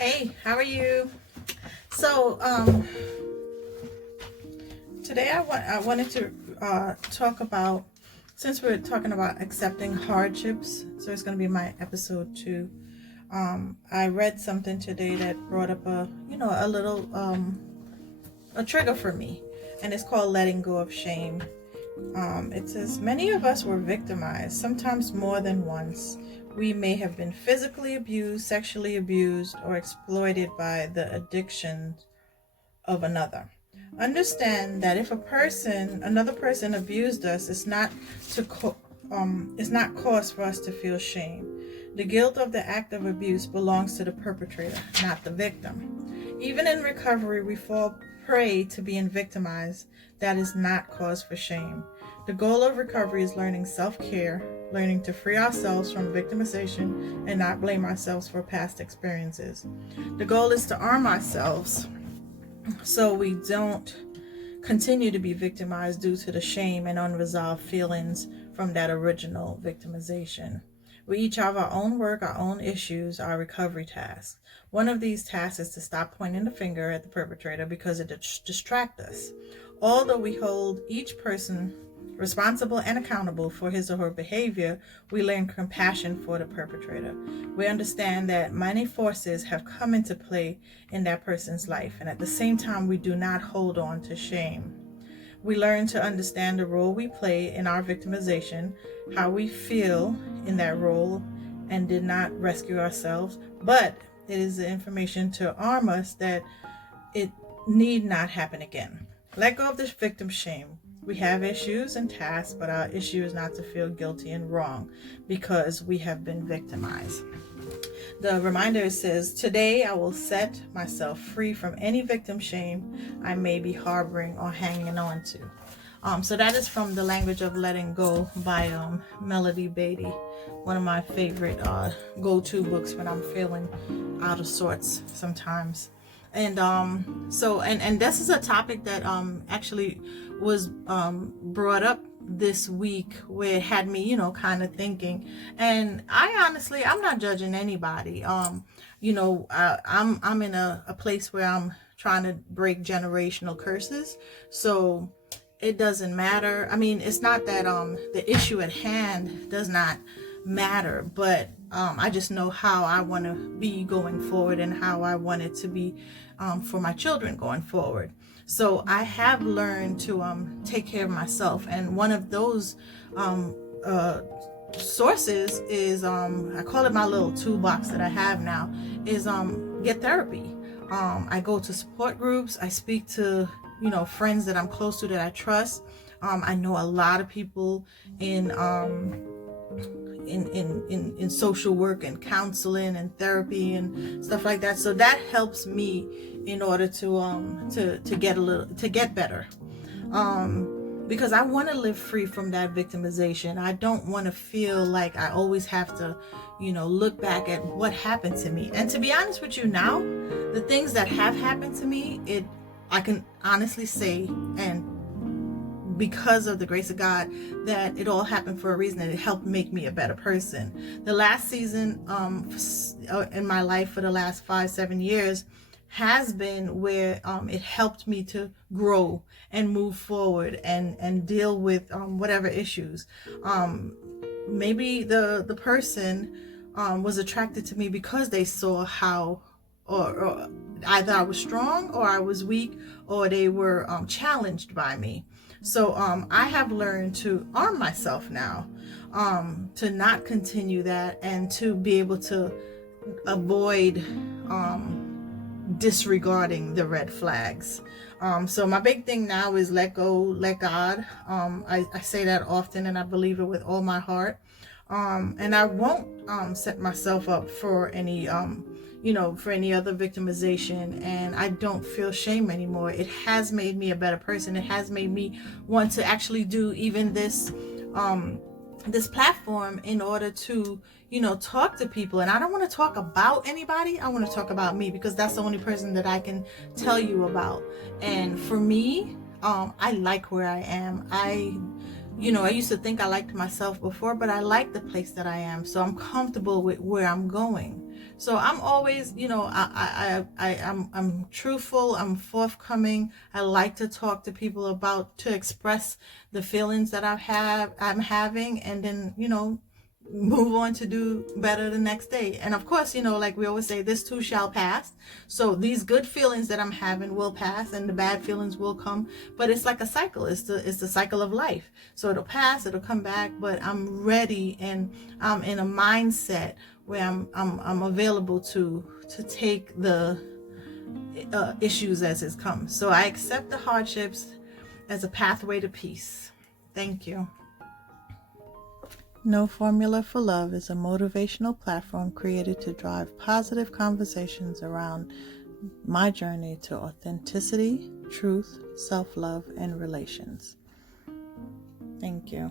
Hey, how are you? So, today I wanted to talk about, since we're talking about accepting hardships, so it's going to be my episode 2. I read something today that brought up a little a trigger for me, and it's called letting go of shame. It says, many of us were victimized, sometimes more than once. We may have been physically abused, sexually abused, or exploited by the addictions of another. Understand that if another person abused us, it's not cause for us to feel shame. The guilt of the act of abuse belongs to the perpetrator, not the victim. Even in recovery, we fall prey to being victimized. That is not cause for shame. The goal of recovery is learning self-care, learning to free ourselves from victimization and not blame ourselves for past experiences. The goal is to arm ourselves so we don't continue to be victimized due to the shame and unresolved feelings from that original victimization. We each have our own work, our own issues, our recovery tasks. One of these tasks is to stop pointing the finger at the perpetrator because it distracts us. Although we hold each person responsible and accountable for his or her behavior, we learn compassion for the perpetrator. We understand that many forces have come into play in that person's life, and at the same time, we do not hold on to shame. We learn to understand the role we play in our victimization, how we feel in that role, and did not rescue ourselves, but it is the information to arm us that it need not happen again. Let go of this victim shame. We have issues and tasks, but our issue is not to feel guilty and wrong because we have been victimized. The reminder says, today I will set myself free from any victim shame I may be harboring or hanging on to. So that is from The Language of Letting Go by Melody Beatty, one of my favorite go-to books when I'm feeling out of sorts sometimes. And this is a topic that actually was brought up this week, where it had me kind of thinking. And I'm not judging anybody. I'm in a place where I'm trying to break generational curses, so it doesn't matter. I mean, it's not that the issue at hand does not matter, but I just know how I want to be going forward and how I want it to be for my children going forward. So I have learned to take care of myself, and one of those sources is I call it my little toolbox that I have now, is get therapy. I go to support groups. I speak to friends that I'm close to, that I trust. I know a lot of people in social work and counseling and therapy and stuff like that. So that helps me in order to get better. Because I want to live free from that victimization. I don't want to feel like I always have to, look back at what happened to me. And to be honest with you now, the things that have happened to me, I can honestly say, and because of the grace of God, that it all happened for a reason, and it helped make me a better person. The last season in my life for the last 5-7 years has been where it helped me to grow and move forward and deal with whatever issues. Maybe the person was attracted to me because they saw how or either I was strong or I was weak, or they were challenged by me. So I have learned to arm myself now, to not continue that, and to be able to avoid disregarding the red flags. So my big thing now is let go, let God. I say that often, and I believe it with all my heart. And I won't set myself up for any for any other victimization, and I don't feel shame anymore. It has made me a better person. It has made me want to actually do even this platform in order to talk to people. And I don't want to talk about anybody. I want to talk about me, because that's the only person that I can tell you about. And for me, I like where I am. I used to think I liked myself before, but I like the place that I am. So I'm comfortable with where I'm going. So I'm always, I'm truthful, I'm forthcoming. I like to talk to people to express the feelings that I'm having, and then, move on to do better the next day. And of course, like we always say, this too shall pass. So these good feelings that I'm having will pass, and the bad feelings will come. But it's like a cycle. It's the cycle of life. So it'll pass, it'll come back. But I'm ready, and I'm in a mindset where I'm available to take the issues as it comes. So I accept the hardships as a pathway to peace. Thank you. No Formula for Love is a motivational platform created to drive positive conversations around my journey to authenticity, truth, self-love, and relations. Thank you.